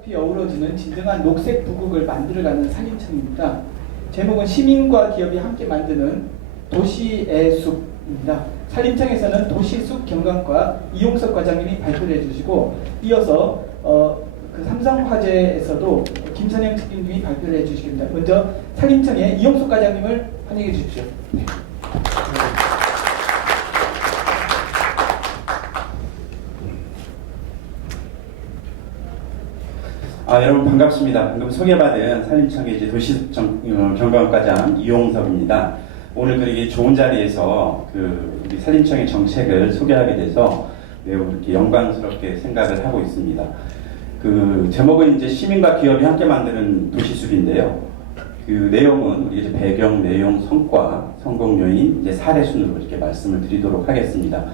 숲이 어우러지는 진정한 녹색 부국을 만들어가는 산림청입니다. 제목은 시민과 기업이 함께 만드는 도시의 숲입니다. 산림청에서는 도시숲 경관과 이용석 과장님이 발표를 해주시고, 이어서 그 삼성화재에서도 김선영 특임님이 발표를 해주시겠습니다. 먼저 산림청의 이용석 과장님을 환영해 주십시오. 네. 여러분 반갑습니다. 방금 소개받은 산림청의 이제 도시숲 경관과장 이용석입니다. 오늘 그렇게 좋은 자리에서 우리 산림청의 정책을 소개하게 돼서 매우 이렇게 영광스럽게 생각을 하고 있습니다. 제목은 이제 시민과 기업이 함께 만드는 도시숲인데요. 내용은 우리 이제 배경, 내용, 성과, 성공 요인, 이제 사례 순으로 이렇게 말씀을 드리도록 하겠습니다.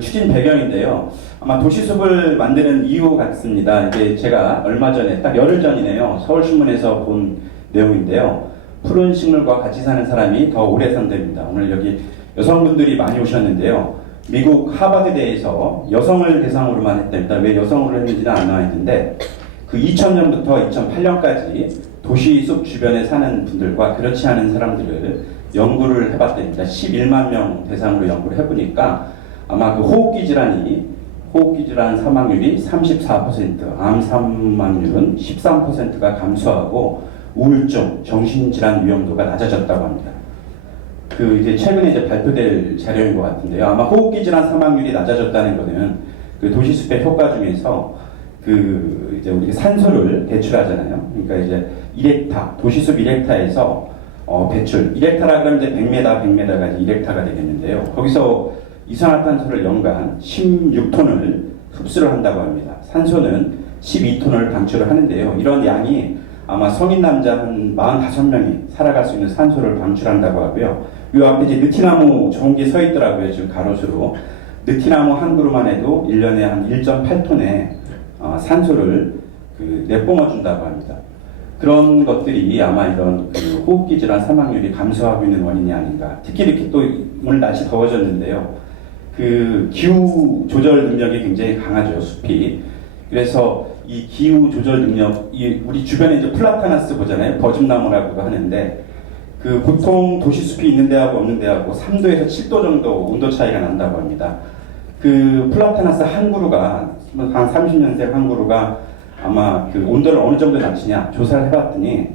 추진 배경인데요. 아마 도시숲을 만드는 이유 같습니다. 이게 제가 얼마 전에, 딱 열흘 전이네요. 서울신문에서 본 내용인데요. 푸른 식물과 같이 사는 사람이 더 오래 산답니다. 오늘 여기 여성분들이 많이 오셨는데요. 미국 하버드대에서 여성을 대상으로만 했답니다. 왜 여성으로 했는지는 안 나와 있는데, 2000년부터 2008년까지 도시숲 주변에 사는 분들과 그렇지 않은 사람들을 연구를 해봤답니다. 11만 명 대상으로 연구를 해보니까 아마 호흡기 질환 사망률이 34%, 암 사망률은 13%가 감소하고 우울증, 정신질환 위험도가 낮아졌다고 합니다. 이제 최근에 이제 발표될 자료인 것 같은데요. 아마 호흡기 질환 사망률이 낮아졌다는 것은 도시숲의 효과 중에서 이제 우리 산소를 배출하잖아요. 그러니까 이제 1헥타, 도시숲 1헥타에서 배출, 1헥타라 그러면 이제 100m가 이제 1헥타가 되겠는데요. 거기서 이산화탄소를 연간 16톤을 흡수를 한다고 합니다. 산소는 12톤을 방출을 하는데요. 이런 양이 아마 성인 남자 한 45명이 살아갈 수 있는 산소를 방출한다고 하고요. 이 앞에 이제 느티나무 좋은 게 서 있더라고요. 지금 가로수로. 느티나무 한 그루만 해도 1년에 한 1.8톤의 산소를 내뿜어 준다고 합니다. 그런 것들이 아마 이런 호흡기 질환 사망률이 감소하고 있는 원인이 아닌가. 특히 이렇게 또 오늘 날씨 더워졌는데요. 기후 조절 능력이 굉장히 강하죠, 숲이. 그래서 이 기후 조절 능력, 우리 주변에 이제 플라타나스 보잖아요. 버즘나무라고도 하는데, 보통 도시숲이 있는 데하고 없는 데하고 3도에서 7도 정도 온도 차이가 난다고 합니다. 플라타나스 한 그루가, 한 30년생 한 그루가 아마 온도를 어느 정도 낮추냐 조사를 해봤더니,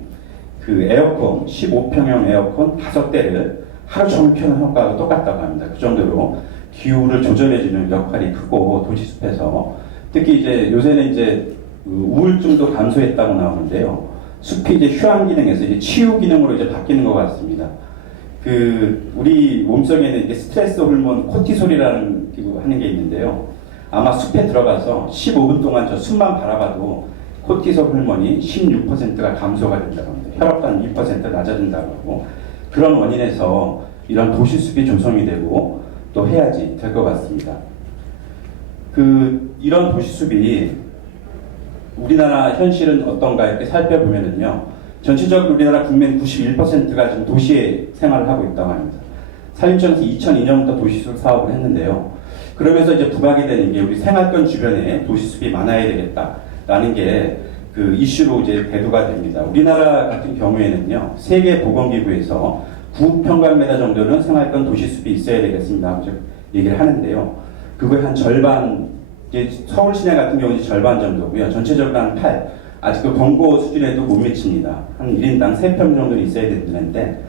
에어컨, 15평형 에어컨 5대를 하루 종일 켜는 효과가 똑같다고 합니다. 그 정도로 기후를 조절해주는 역할이 크고, 도시숲에서 특히 이제 요새는 이제 우울증도 감소했다고 나오는데요. 숲이 이제 휴양 기능에서 이제 치유 기능으로 이제 바뀌는 것 같습니다. 우리 몸속에는 이제 스트레스 호르몬 코티솔이라는 하는 게 있는데요. 아마 숲에 들어가서 15분 동안 저 숲만 바라봐도 코티솔 호르몬이 16%가 감소가 된다고 합니다. 혈압도 2% 낮아진다고 하고, 그런 원인에서 이런 도시숲이 조성이 되고 또 해야지 될 것 같습니다. 이런 도시숲이 우리나라 현실은 어떤가 이렇게 살펴보면은요, 전체적으로 우리나라 국민 91%가 지금 도시에 생활을 하고 있다고 합니다. 산림청에서 2002년부터 도시숲 사업을 했는데요. 그러면서 이제 부각이 되는 게 우리 생활권 주변에 도시숲이 많아야 되겠다라는 게 이슈로 이제 대두가 됩니다. 우리나라 같은 경우에는요, 세계보건기구에서 9평방미터 정도는 생활권 도시숲이 있어야 되겠습니다 하고 얘기를 하는데요. 그거의 한 절반, 서울 시내 같은 경우는 절반 정도고요. 전체적으로 한 8, 아직 권고 수준에도 못 미칩니다. 한 1인당 3평 정도는 있어야 되는데,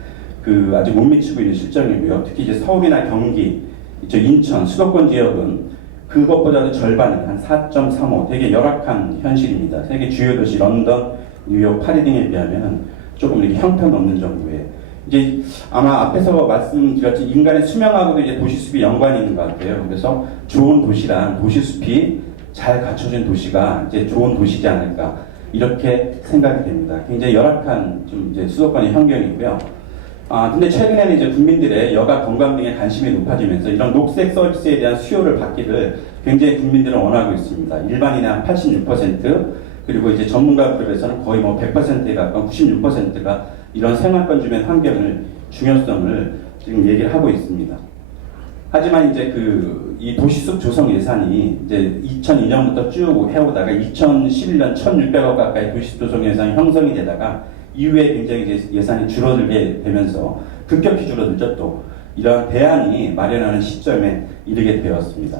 아직 못 미치고 있는 실정이고요. 특히 이제 서울이나 경기, 인천, 수도권 지역은 그것보다도 절반은 한 4.35, 되게 열악한 현실입니다. 세계 주요 도시 런던, 뉴욕, 파리 등에 비하면 조금 이렇게 형편없는 정도의, 이제 아마 앞에서 말씀드렸지, 인간의 수명하고도 이제 도시숲이 연관이 있는 것 같아요. 그래서 좋은 도시란 도시숲이 잘 갖춰진 도시가 이제 좋은 도시지 않을까, 이렇게 생각이 됩니다. 굉장히 열악한 좀 이제 수도권의 환경이고요. 근데 최근에는 이제 국민들의 여가 건강 등에 관심이 높아지면서 이런 녹색 서비스에 대한 수요를 받기를 굉장히 국민들은 원하고 있습니다. 일반인의 한 86%, 그리고 이제 전문가 그룹에서는 거의 100%에 가까운 96%가 이런 생활권 주변 환경을 중요성을 지금 얘기를 하고 있습니다. 하지만 이제 이 도시숲 조성 예산이 이제 2002년부터 쭉 해오다가 2011년 1,600억 가까이 도시숲 조성 예산이 형성이 되다가 이후에 굉장히 이제 예산이 줄어들게 되면서 급격히 줄어들죠. 또 이러한 대안이 마련하는 시점에 이르게 되었습니다.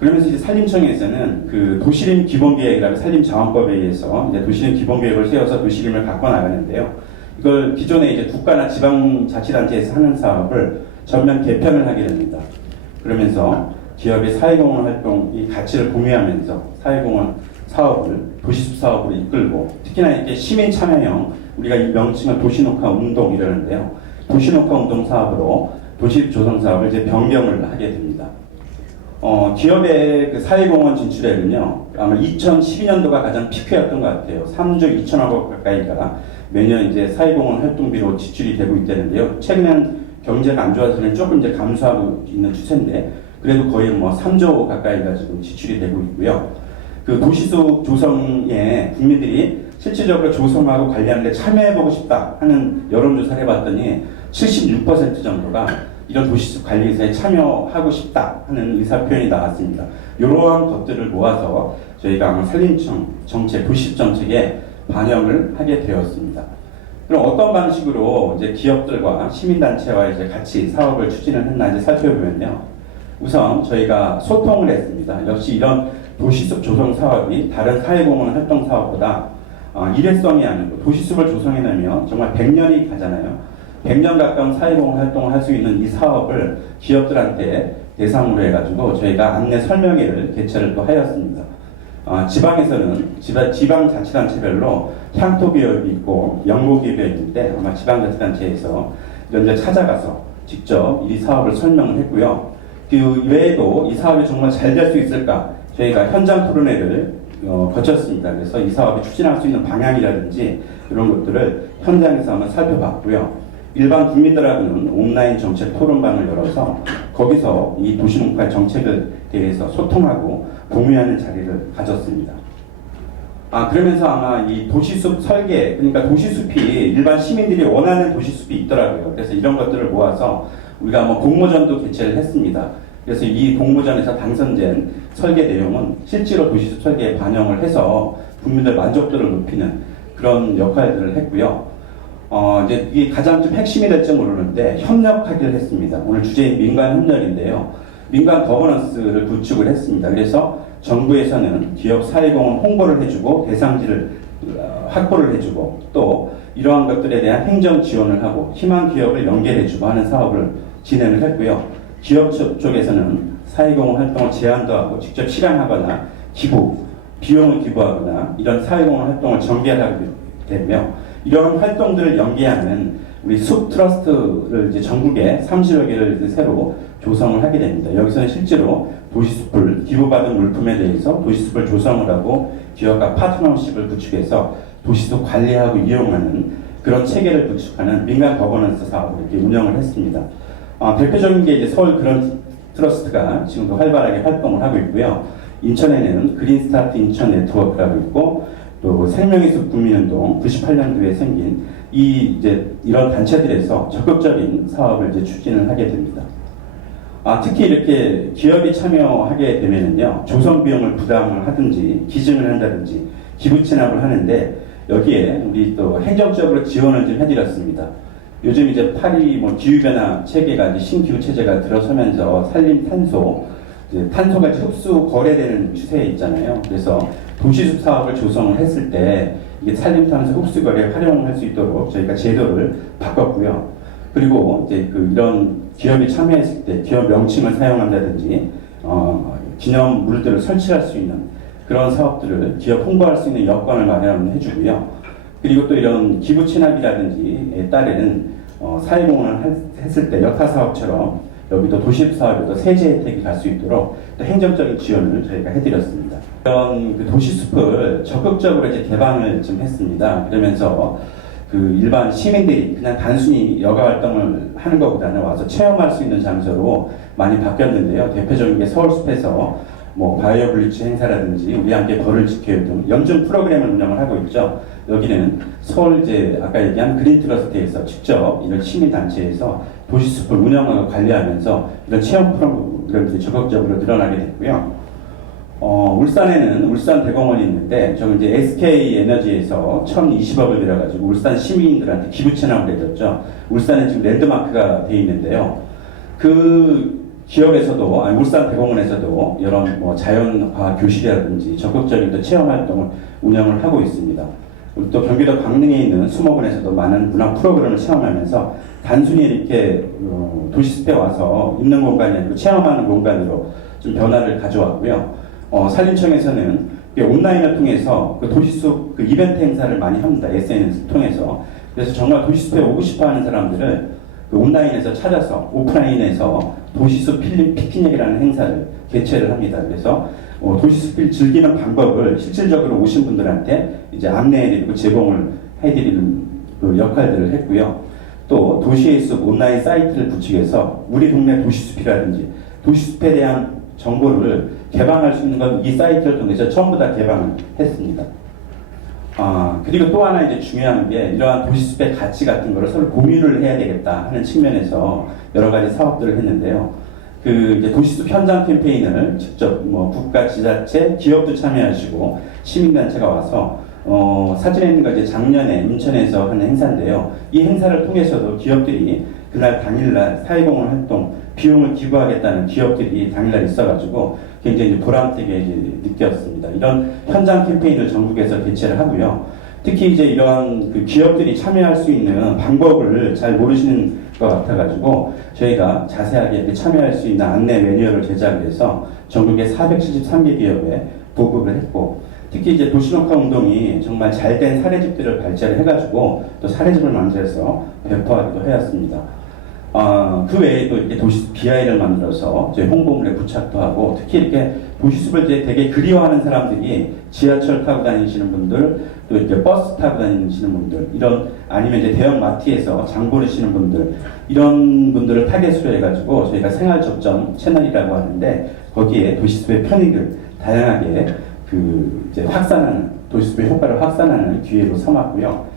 그러면서 이제 산림청에서는 그 도시림 기본계획이라는 산림자원법에 의해서 이제 도시림 기본계획을 세워서 도시림을 갖고 나가는데요. 이걸 기존에 이제 국가나 지방자치단체에서 하는 사업을 전면 개편을 하게 됩니다. 그러면서 기업의 사회공헌 활동이 가치를 공유하면서 사회공헌 사업을 도시숲 사업으로 이끌고 특히나 이렇게 시민 참여형 우리가 이 명칭을 도시녹화 운동 이러는데요. 도시녹화 운동 사업으로 도시숲 조성 사업을 이제 변경을 하게 됩니다. 기업의 그 사회공헌 진출에는요, 아마 2012년도가 가장 피크였던 것 같아요. 3조 2천억 가까이가 매년 이제 사회공헌 활동비로 지출이 되고 있다는데요. 최근엔 경제가 안 좋아서는 조금 이제 감소하고 있는 추세인데, 그래도 거의 뭐 3조 가까이가 지금 지출이 되고 있고요. 그 도시숲 조성에 국민들이 실질적으로 조성하고 관리하는 데 참여해보고 싶다 하는 여론조사를 해봤더니 76% 정도가 이런 도시숲 관리사에 참여하고 싶다 하는 의사표현이 나왔습니다. 이러한 것들을 모아서 저희가 아마 산림청 정책, 도시숲 정책에 반영을 하게 되었습니다. 그럼 어떤 방식으로 이제 기업들과 시민단체와 이제 같이 사업을 추진을 했나 이제 살펴보면요. 우선 저희가 소통을 했습니다. 역시 이런 도시숲 조성 사업이 다른 사회공헌 활동 사업보다 일회성이 아니고 도시숲을 조성해내면 정말 100년이 가잖아요. 100년 가까운 사회공헌 활동을 할 수 있는 이 사업을 기업들한테 대상으로 해가지고 저희가 안내 설명회를 개최를 또 하였습니다. 지방에서는 지방자치단체별로 향토기업이 있고 연구기업이 있는데 아마 지방자치단체에서 이런 데 찾아가서 직접 이 사업을 설명을 했고요. 그 외에도 이 사업이 정말 잘 될 수 있을까 저희가 현장 토론회를 거쳤습니다. 그래서 이 사업이 추진할 수 있는 방향이라든지 이런 것들을 현장에서 한번 살펴봤고요. 일반 국민들하고는 온라인 정책 토론방을 열어서 거기서 이 도시농가 정책에 대해서 소통하고 공유하는 자리를 가졌습니다. 그러면서 아마 이 도시숲 설계, 그러니까 도시숲이 일반 시민들이 원하는 도시숲이 있더라고요. 그래서 이런 것들을 모아서 우리가 뭐 공모전도 개최를 했습니다. 그래서 이 공모전에서 당선된 설계 내용은 실제로 도시숲 설계에 반영을 해서 국민들 만족도를 높이는 그런 역할들을 했고요. 이제 이게 가장 좀 핵심이 될지 모르는데 협력하기를 했습니다. 오늘 주제인 민간 협력인데요. 민간 거버넌스를 구축을 했습니다. 그래서 정부에서는 기업 사회공헌 홍보를 해주고 대상지를 확보를 해주고 또 이러한 것들에 대한 행정 지원을 하고 희망 기업을 연결해주고 하는 사업을 진행을 했고요. 기업 쪽에서는 사회공헌 활동을 제안도 하고 직접 실행하거나 비용을 기부하거나 이런 사회공헌 활동을 전개하게 되며 이런 활동들을 연계하는 우리 숲 트러스트를 이제 전국에 30여 개를 새로 조성을 하게 됩니다. 여기서는 실제로 도시숲을 기부받은 물품에 대해서 도시숲을 조성을 하고 기업과 파트너십을 구축해서 도시숲 관리하고 이용하는 그런 체계를 구축하는 민간 거버넌스 사업을 이렇게 운영을 했습니다. 대표적인 게 이제 서울 그런 트러스트가 지금도 활발하게 활동을 하고 있고요. 인천에는 그린스타트 인천 네트워크라고 있고 또 생명의 숲 국민운동 98년도에 생긴 이런 단체들에서 적극적인 사업을 이제 추진을 하게 됩니다. 특히 이렇게 기업이 참여하게 되면은요, 조성 비용을 부담을 하든지 기증을 한다든지 기부 체납을 하는데 여기에 우리 또 행정적으로 지원을 좀 해드렸습니다. 요즘 이제 파리 기후변화 체계가 이제 신기후 체제가 들어서면서 산림 탄소가 이제 흡수 거래되는 추세에 있잖아요. 그래서 도시숲 사업을 조성을 했을 때 이게 산림탄소 흡수 거래에 활용할 수 있도록 저희가 제도를 바꿨고요. 그리고 이제 이런 기업이 참여했을 때 기업 명칭을 사용한다든지 기념물들을 설치할 수 있는 그런 사업들을 기업 홍보할 수 있는 여건을 마련해 주고요. 그리고 또 이런 기부 체납이라든지에 따르는 사회공헌을 했을 때 여타 사업처럼 여기도 도시숲 사업에도 세제 혜택이 갈 수 있도록 또 행정적인 지원을 저희가 해드렸습니다. 이런 도시숲을 적극적으로 이제 개방을 좀 했습니다. 그러면서 일반 시민들이 그냥 단순히 여가 활동을 하는 것보다는 와서 체험할 수 있는 장소로 많이 바뀌었는데요. 대표적인 게 서울숲에서 뭐 바이오 블리츠 행사라든지 우리 함께 벌을 지켜요 등 연중 프로그램을 운영을 하고 있죠. 여기는 서울 이제 아까 얘기한 그린 트러스트에서 직접 이런 시민단체에서 도시숲을 운영하고 관리하면서 이런 체험 프로그램들이 적극적으로 늘어나게 됐고요. 울산에는 울산대공원이 있는데 저는 이제 SK에너지에서 1,020억을 들여가지고 울산 시민들한테 기부 체납을 해줬죠. 울산에 지금 랜드마크가 돼 있는데요. 그 기업에서도 울산대공원에서도 이런 뭐 자연과학 교실이라든지 적극적인 또 체험 활동을 운영을 하고 있습니다. 또 경기도 광릉에 있는 수목원에서도 많은 문화 프로그램을 체험하면서 단순히 이렇게 도시숲에 와서 있는 공간이 아니고 체험하는 공간으로 좀 변화를 가져왔고요. 산림청에서는 온라인을 통해서 그 도시숲 그 이벤트 행사를 많이 합니다. SNS 통해서. 그래서 정말 도시숲에 오고 싶어 하는 사람들을 그 온라인에서 찾아서 오프라인에서 도시숲 피크닉이라는 행사를 개최를 합니다. 그래서 도시숲을 즐기는 방법을 실질적으로 오신 분들한테 이제 안내해드리고 제공을 해드리는 그 역할들을 했고요. 또 도시의 숲 온라인 사이트를 구축해서 우리 동네 도시숲이라든지 도시숲에 대한 정보를 개방할 수 있는 건 이 사이트를 통해서 전부 다 개방을 했습니다. 그리고 또 하나 이제 중요한 게 이러한 도시숲의 가치 같은 거를 서로 공유를 해야 되겠다 하는 측면에서 여러 가지 사업들을 했는데요. 그 이제 도시숲 현장 캠페인을 직접 뭐 국가, 지자체, 기업도 참여하시고 시민단체가 와서 사진에 있는 거 이제 작년에 인천에서 하는 행사인데요. 이 행사를 통해서도 기업들이 그날 당일날 사회공헌 활동 비용을 기부하겠다는 기업들이 당일날 있어가지고 굉장히 보람되게 이제 느꼈습니다. 이런 현장 캠페인을 전국에서 개최를 하고요. 특히 이제 이러한 그 기업들이 참여할 수 있는 방법을 잘 모르시는 것 같아가지고 저희가 자세하게 이렇게 참여할 수 있는 안내 매뉴얼을 제작을 해서 전국의 473개 기업에 보급을 했고 특히 이제 도시녹화 운동이 정말 잘된 사례집들을 발제를 해가지고 또 사례집을 만들어서 배포하기도 해왔습니다. 그 외에 또 이렇게 도시숲 BI를 만들어서 저희 홍보물에 부착도 하고 특히 이렇게 도시숲을 이제 되게 그리워하는 사람들이 지하철 타고 다니시는 분들 또 이렇게 버스 타고 다니시는 분들 이런 아니면 이제 대형 마트에서 장 보내시는 분들 이런 분들을 타겟으로 해가지고 저희가 생활접점 채널이라고 하는데 거기에 도시숲의 편익을 다양하게 그 이제 확산하는 도시숲의 효과를 확산하는 기회로 삼았고요.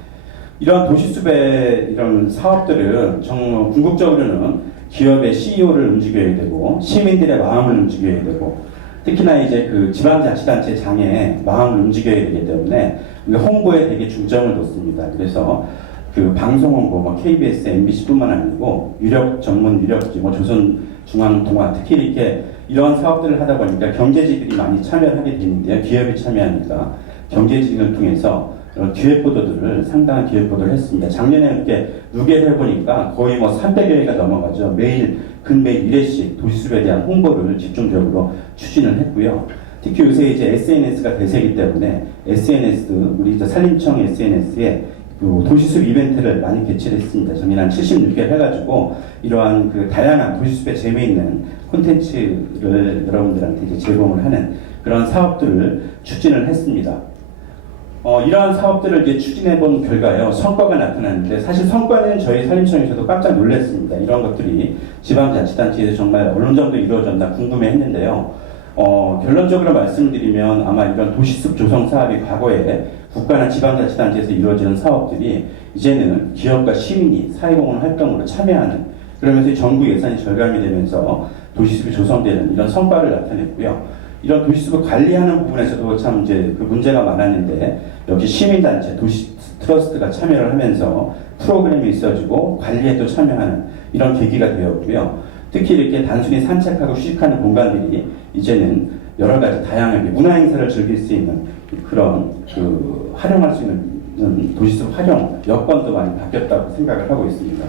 이런 도시숲의 이런 사업들은 정말 궁극적으로는 기업의 CEO를 움직여야 되고 시민들의 마음을 움직여야 되고 특히나 이제 그 지방자치단체 장의 마음을 움직여야 되기 때문에 홍보에 되게 중점을 뒀습니다. 그래서 그 방송 홍보, 뭐 KBS, MBC뿐만 아니고 유력 전문 유력지, 뭐 조선중앙통화 특히 이렇게 이러한 사업들을 하다 보니까 경제지들이 많이 참여를 하게 되는데요. 기업이 참여하니까 경제지를 통해서 이런 기획보도들을 상당한 기획보도를 했습니다. 작년에 이렇게 누계를 해보니까 거의 뭐 300여 회가 넘어가죠. 매일 근매일 1회씩 도시숲에 대한 홍보를 집중적으로 추진을 했고요. 특히 요새 이제 SNS가 대세이기 때문에 SNS, 우리 산림청 SNS에 그 도시숲 이벤트를 많이 개최를 했습니다. 저희는 한 76개 해가지고 이러한 그 다양한 도시숲에 재미있는 콘텐츠를 여러분들한테 이제 제공을 하는 그런 사업들을 추진을 했습니다. 이러한 사업들을 이제 추진해 본 결과요, 성과가 나타났는데, 사실 성과는 저희 산림청에서도 깜짝 놀랐습니다. 이런 것들이 지방자치단체에서 정말 어느 정도 이루어졌나 궁금해 했는데요. 결론적으로 말씀드리면 아마 이런 도시숲 조성 사업이 과거에 국가나 지방자치단체에서 이루어지는 사업들이 이제는 기업과 시민이 사회공헌 활동으로 참여하는, 그러면서 정부 예산이 절감이 되면서 도시숲이 조성되는 이런 성과를 나타냈고요. 이런 도시숲을 관리하는 부분에서도 참 이제 그 문제가 많았는데 역시 시민단체, 도시 트러스트가 참여를 하면서 프로그램이 있어지고 관리에도 참여하는 이런 계기가 되었고요. 특히 이렇게 단순히 산책하고 휴식하는 공간들이 이제는 여러 가지 다양하게 문화행사를 즐길 수 있는 그런 그 활용할 수 있는 도시숲 활용 여건도 많이 바뀌었다고 생각을 하고 있습니다.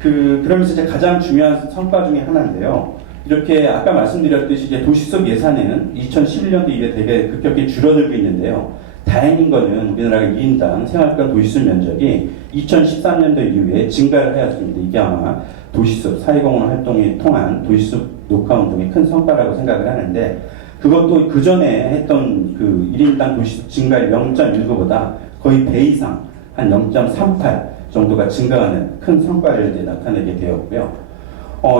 그러면서 이제 가장 중요한 성과 중에 하나인데요. 이렇게 아까 말씀드렸듯이 이제 도시숲 예산에는 2011년도 이게 되게 급격히 줄어들고 있는데요. 다행인 거는 우리나라가 2인당 생활권 도시숲 면적이 2013년도 이후에 증가를 하였습니다. 이게 아마 도시숲 사회공헌 활동이 통한 도시숲 녹화 운동의 큰 성과라고 생각을 하는데 그것도 그 전에 했던 그 1인당 도시숲 증가율 0.19보다 거의 배 이상 한 0.38 정도가 증가하는 큰 성과를 이제 나타내게 되었고요.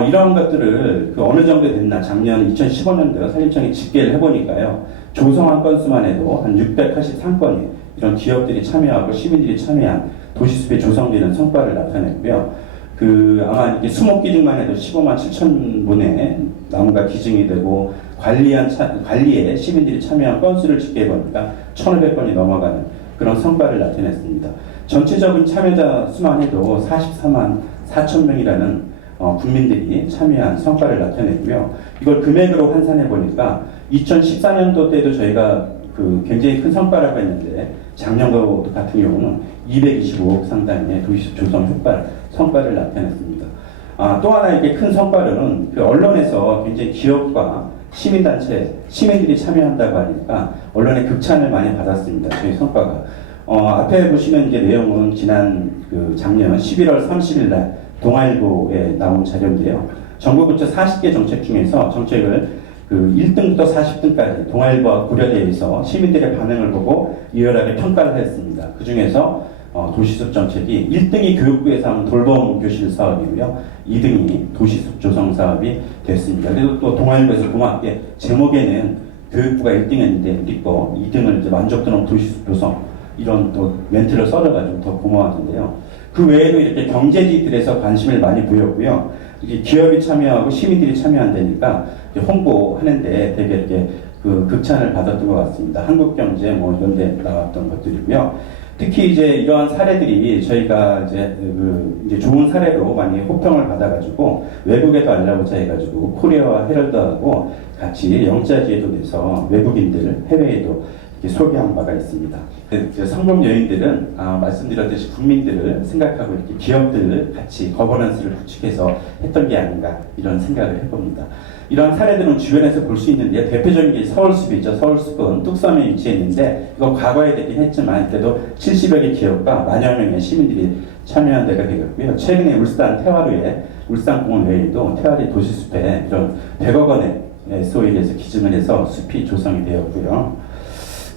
이런 것들을 그 어느 정도 됐나 작년 2015년도 산림청이 집계를 해보니까요. 조성한 건수만 해도 한 683건이 이런 기업들이 참여하고 시민들이 참여한 도시숲이 조성되는 성과를 나타냈고요. 아마 이렇게 수목기증만 해도 15만 7천 분의 나무가 기증이 되고 관리에 시민들이 참여한 건수를 집계해보니까 1,500건이 넘어가는 그런 성과를 나타냈습니다. 전체적인 참여자 수만 해도 44만 4천 명이라는 국민들이 참여한 성과를 나타냈고요. 이걸 금액으로 환산해 보니까 2014년도 때도 저희가 굉장히 큰 성과라고 했는데 작년도 같은 경우는 225억 상당의 도시숲 조성 성과를 나타냈습니다. 또 하나 이게 큰 성과로는 언론에서 굉장히 기업과 시민단체, 시민들이 참여한다고 하니까 언론의 극찬을 많이 받았습니다. 저희 성과가. 앞에 보시는 이제 내용은 작년 11월 30일 날 동아일보에 나온 자료인데요. 정부부처 40개 정책 중에서 정책을 1등부터 40등까지 동아일보와 고려대에서 시민들의 반응을 보고 이열하게 평가를 했습니다. 그 중에서 도시숲 정책이 1등이 교육부에서 한 돌봄 교실 사업이고요. 2등이 도시숲 조성 사업이 됐습니다. 그리고 또 동아일보에서 고맙게 제목에는 교육부가 1등이었는데 믿고 2등을 이제 만족도 높은 도시숲 조성 이런 또 멘트를 써줘가지고 더 고마웠는데요. 그 외에도 이렇게 경제지들에서 관심을 많이 보였고요. 이게 기업이 참여하고 시민들이 참여한다니까 홍보하는데 되게 이렇게 극찬을 받았던 것 같습니다. 한국경제 이런 데 나왔던 것들이고요. 특히 이제 이러한 사례들이 저희가 이제 좋은 사례로 많이 호평을 받아가지고 외국에도 알려보자 해가지고 코리아와 헤럴드하고 같이 영자지에도 내서 외국인들 해외에도 소개한 바가 있습니다. 성공 요인들은 말씀드렸듯이 국민들을 생각하고 이렇게 기업들을 같이 거버넌스를 구축해서 했던 게 아닌가 이런 생각을 해봅니다. 이런 사례들은 주변에서 볼 수 있는데요. 대표적인 게 서울숲이죠. 서울숲은 뚝섬에 위치해 있는데 이거 과거에 되긴 했지만 이때도 70여 개 기업과 만여 명의 시민들이 참여한 데가 되겠고요. 최근에 울산 태화루에 울산공원 외에도 태화리 도시숲에 이런 100억 원의 SOE에서 기증을 해서 숲이 조성이 되었고요.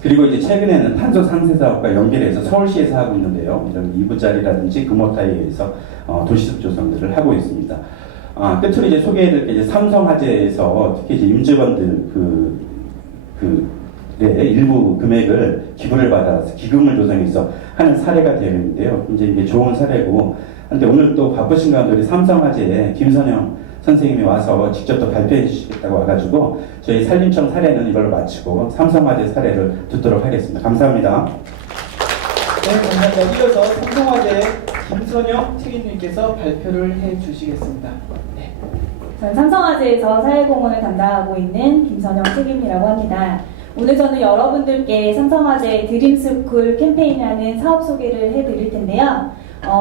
그리고 이제 최근에는 탄소 상세 사업과 연계해서 서울시에서 하고 있는데요. 이런 2부짜리라든지 금호타에 의해서 도시숲 조성들을 하고 있습니다. 끝으로 이제 소개해드릴 게 이제 삼성화재에서 특히 이제 임직원들 일부 금액을 기부를 받아서 기금을 조성해서 하는 사례가 되어 있는데요. 이제 이게 좋은 사례고, 근데 오늘 또 바쁘신 가운데 우리 삼성화재에 김선영 선생님이 와서 직접 또 발표해 주시겠다고 와가지고 저희 산림청 사례는 이걸로 마치고 삼성화재 사례를 듣도록 하겠습니다. 감사합니다. 네, 감사합니다. 이어서 삼성화재 김선영 책임님께서 발표를 해 주시겠습니다. 네. 저는 삼성화재에서 사회공헌을 담당하고 있는 김선영 책임이라고 합니다. 오늘 저는 여러분들께 삼성화재 드림스쿨 캠페인이라는 사업 소개를 해드릴 텐데요.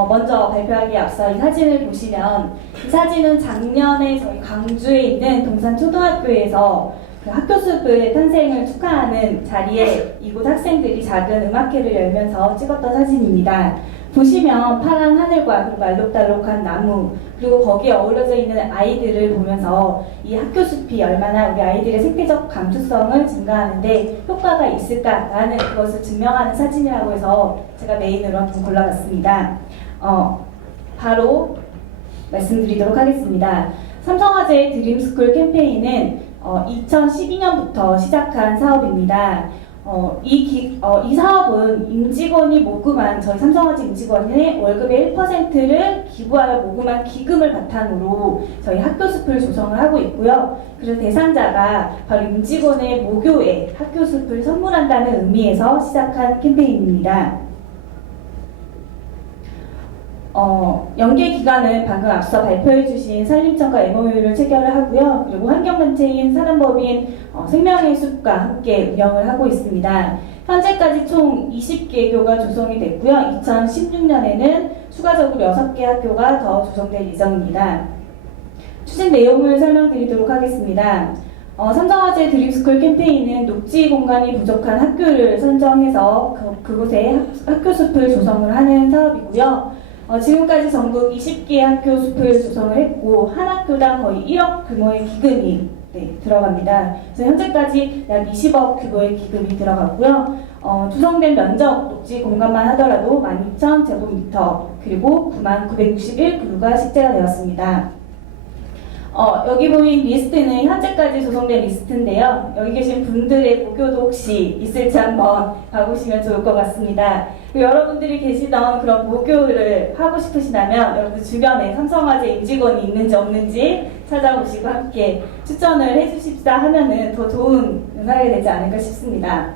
먼저 발표하기에 앞서 이 사진을 보시면 이 사진은 작년에 저희 광주에 있는 동산초등학교에서 그 학교숲의 탄생을 축하하는 자리에 이곳 학생들이 작은 음악회를 열면서 찍었던 사진입니다. 보시면 파란 하늘과 그리고 알록달록한 나무 그리고 거기에 어우러져 있는 아이들을 보면서 이 학교숲이 얼마나 우리 아이들의 생태적 감수성을 증가하는데 효과가 있을까라는 그것을 증명하는 사진이라고 해서 제가 메인으로 한번 골라봤습니다. 바로 말씀드리도록 하겠습니다. 삼성화재 드림스쿨 캠페인은 2012년부터 시작한 사업입니다. 이 사업은 임직원이 모금한 저희 삼성화재 임직원의 월급의 1%를 기부하여 모금한 기금을 바탕으로 저희 학교숲을 조성을 하고 있고요. 그래서 대상자가 바로 임직원의 모교에 학교숲을 선물한다는 의미에서 시작한 캠페인입니다. 연계 기간은 방금 앞서 발표해주신 산림청과 MOU를 체결을 하고요. 그리고 환경단체인 사람법인 생명의 숲과 함께 운영을 하고 있습니다. 현재까지 총 20개교가 조성이 됐고요. 2016년에는 추가적으로 6개 학교가 더 조성될 예정입니다. 추진 내용을 설명드리도록 하겠습니다. 삼성화재 드림스쿨 캠페인은 녹지 공간이 부족한 학교를 선정해서 그곳에 학교숲을 조성을 하는 사업이고요. 지금까지 전국 20개 학교 숲을 조성을 했고 한 학교당 거의 1억 규모의 기금이 들어갑니다. 그래서 현재까지 약 20억 규모의 기금이 들어갔고요. 조성된 면적 녹지 공간만 하더라도 12,000제곱미터 그리고 92,961그루가 식재가 되었습니다. 여기 보인 리스트는 현재까지 조성된 리스트인데요. 여기 계신 분들의 고교도 혹시 있을지 한번 가보시면 좋을 것 같습니다. 그리고 여러분들이 계시던 그런 모교를 하고 싶으시다면 여러분 주변에 삼성화재 임직원이 있는지 없는지 찾아보시고 함께 추천을 해주십사 하면은 더 좋은 사례가 되지 않을까 싶습니다.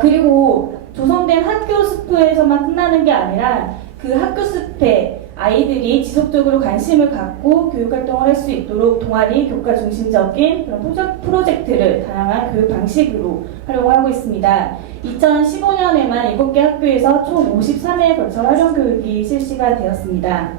그리고 조성된 학교 숲에서만 끝나는 게 아니라 그 학교 숲에 아이들이 지속적으로 관심을 갖고 교육활동을 할 수 있도록 동아리, 교과 중심적인 그런 프로젝트를 다양한 교육 방식으로 활용하고 있습니다. 2015년에만 7개 학교에서 총 53회에 걸쳐 활용교육이 실시가 되었습니다.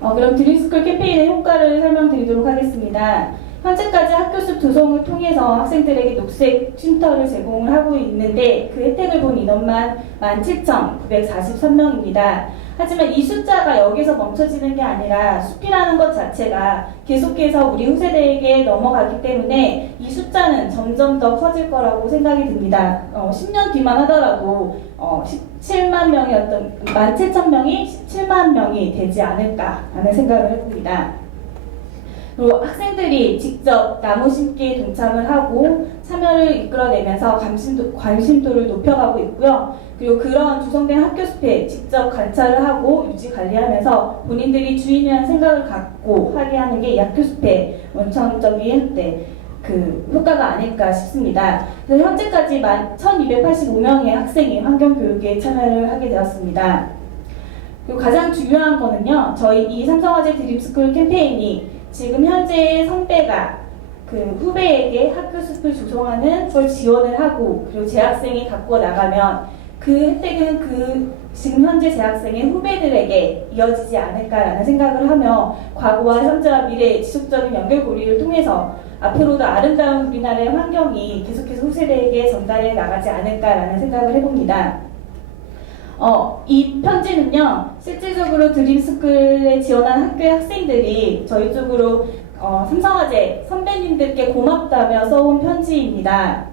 그럼 드림스쿨 캠페인의 효과를 설명드리도록 하겠습니다. 현재까지 학교 숲 조성을 통해서 학생들에게 녹색 쉼터를 제공을 하고 있는데 그 혜택을 본 인원만 17,943명입니다. 하지만 이 숫자가 여기서 멈춰지는 게 아니라 숲이라는 것 자체가 계속해서 우리 후세대에게 넘어가기 때문에 이 숫자는 점점 더 커질 거라고 생각이 듭니다. 10년 뒤만 하더라도 17만 명이었던 17,000명이 17만 명이 되지 않을까라는 생각을 해봅니다. 그리고 학생들이 직접 나무 심기에 동참을 하고 참여를 이끌어내면서 관심도를 높여가고 있고요. 그리고 그런 조성된 학교 숲에 직접 관찰을 하고 유지 관리하면서 본인들이 주인이라는 생각을 갖고 하게 하는 게 이 학교 숲의 원천적인 그 효과가 아닐까 싶습니다. 그래서 현재까지 1,285명의 학생이 환경교육에 참여를 하게 되었습니다. 그리고 가장 중요한 거는요, 저희 이 삼성화재 드림스쿨 캠페인이 지금 현재 선배가 그 후배에게 학교 숲을 조성하는 걸 지원을 하고 그리고 재학생이 갖고 나가면 그 혜택은 그 지금 현재 재학생의 후배들에게 이어지지 않을까라는 생각을 하며 과거와 현재와 미래의 지속적인 연결고리를 통해서 앞으로도 아름다운 우리나라의 환경이 계속해서 후세대에게 전달해 나가지 않을까라는 생각을 해봅니다. 이 편지는요, 실질적으로 드림스쿨에 지원한 학교의 학생들이 저희 쪽으로 삼성화재 선배님들께 고맙다며 써온 편지입니다.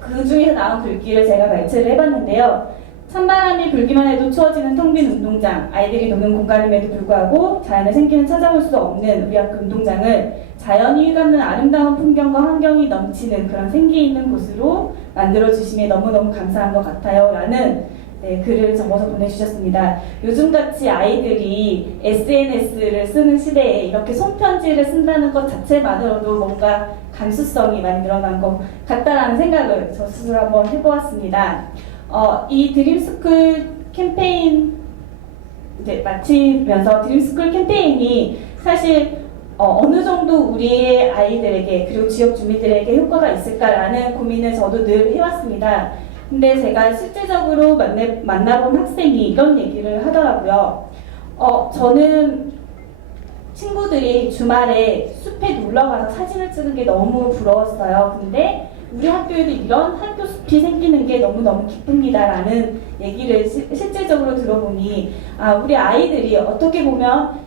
그 중에서 나온 글귀를 제가 발췌를 해봤는데요. 찬바람이 불기만 해도 추워지는 텅 빈 운동장, 아이들이 노는 공간임에도 불구하고 자연의 생기는 찾아볼 수 없는 우리 학교 운동장을 자연이 휘감는 아름다운 풍경과 환경이 넘치는 그런 생기 있는 곳으로 만들어주심에 너무너무 감사한 것 같아요. 라는 글을 적어서 보내주셨습니다. 요즘같이 아이들이 SNS를 쓰는 시대에 이렇게 손편지를 쓴다는 것 자체만으로도 뭔가 감수성이 많이 늘어난 것 같다라는 생각을 저 스스로 한번 해보았습니다. 이 드림스쿨 캠페인 이제 마치면서 드림스쿨 캠페인이 사실 어느 정도 우리의 아이들에게 그리고 지역 주민들에게 효과가 있을까라는 고민을 저도 늘 해왔습니다. 근데 제가 실질적으로 만나본 학생이 이런 얘기를 하더라고요. 저는 친구들이 주말에 숲에 놀러가서 사진을 찍은 게 너무 부러웠어요. 근데 우리 학교에도 이런 학교 숲이 생기는 게 너무너무 기쁩니다라는 얘기를 실질적으로 들어보니 우리 아이들이 어떻게 보면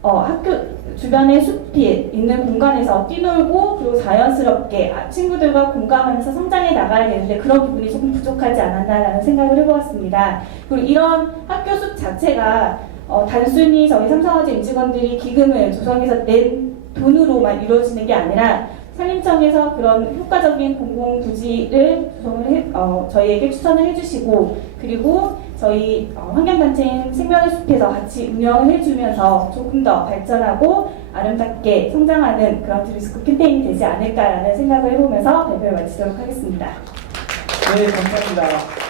학교 주변에 숲이 있는 공간에서 뛰놀고 그리고 자연스럽게 친구들과 공감하면서 성장해 나가야 되는데 그런 부분이 조금 부족하지 않았나라는 생각을 해보았습니다. 그리고 이런 학교 숲 자체가 단순히 저희 삼성화재 임직원들이 기금을 조성해서 낸 돈으로만 이루어지는 게 아니라 산림청에서 그런 효과적인 공공부지를 조성을 저희에게 추천을 해주시고 그리고 저희 환경단체인 생명의 숲에서 같이 운영을 해주면서 조금 더 발전하고 아름답게 성장하는 그런 드림스쿨 캠페인이 되지 않을까라는 생각을 해보면서 발표를 마치도록 하겠습니다. 네, 감사합니다.